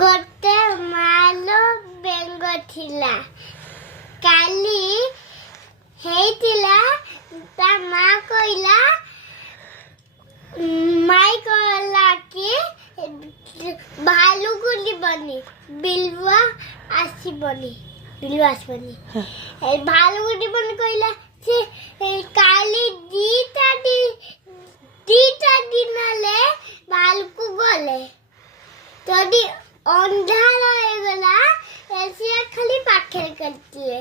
ଗୋଟେ ମାଲ ବେଙ୍ଗ ଥିଲା କାଲି ହେଇଥିଲା ତା ମା କହିଲା ମାଇ କହିଲା କି ଭାଲୁକୁ ଯିବନି ବିଲୁଆ ଆସିବନି ଭାଲୁକୁ ଯିବନି କହିଲା ସେ କାଲି ଦିଟା ଦିନରେ ଭାଲୁକୁ ଗଲେ ଯଦି ଅନ୍ଧାର ହେଇଗଲା ସିଏ ଖାଲି ପାଖରେ କରିଥିଲେ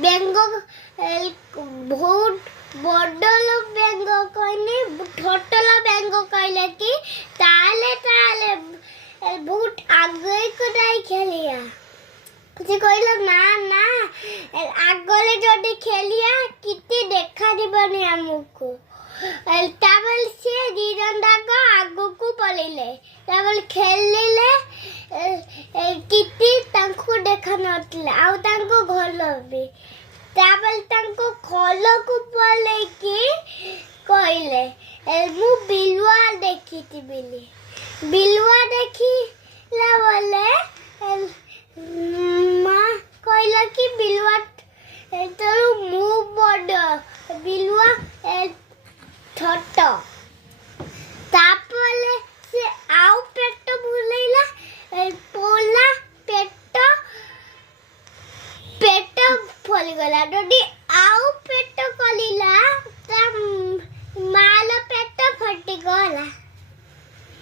ବେଙ୍ଗ ବହୁତ ବଡ଼ ବେଙ୍ଗ କହିଲେ ଛୋଟ ବେଙ୍ଗ କହିଲେ କି ତାହେଲେ ବହୁତ ଆଗକୁ ଯାଇ ଖେଳିଆ ସେ କହିଲା ନା ଆଗରେ ଯଦି ଖେଳିଆ କିଛି ଦେଖାଯିବନି ଆମକୁ ତାପରେ ସେ ଦି ଜଣ ଯାକ ଆଗକୁ ପଳେଇଲେ ତାପରେ ଖେଳିଲେ କିଛି ତାଙ୍କୁ ଦେଖା ନଥିଲା ଆଉ ତାଙ୍କ ଘର ବି ତାପରେ ତାଙ୍କ ଘରକୁ ପଳେଇକି କହିଲେ ମୁଁ ବିଲୁଆ ଦେଖିଛି ବୋଲି ବିଲୁଆ ଦେଖିଲା ବୋଲେ ମା କହିଲା କି ବିଲୁଆ ତେଣୁ ମୁଁ ବଡ଼ ବିଲୁଆ ଛୋଟ ତାପରେ ସେ ଆଉ ପେଟ ବୁଲେଇଲା ପୋଲା ପେଟ ଫଳିଗଲା ଯଦି ଆଉ ପେଟ କଲିଲା ତା ମାର ପେଟ ଫଟିଗଲା।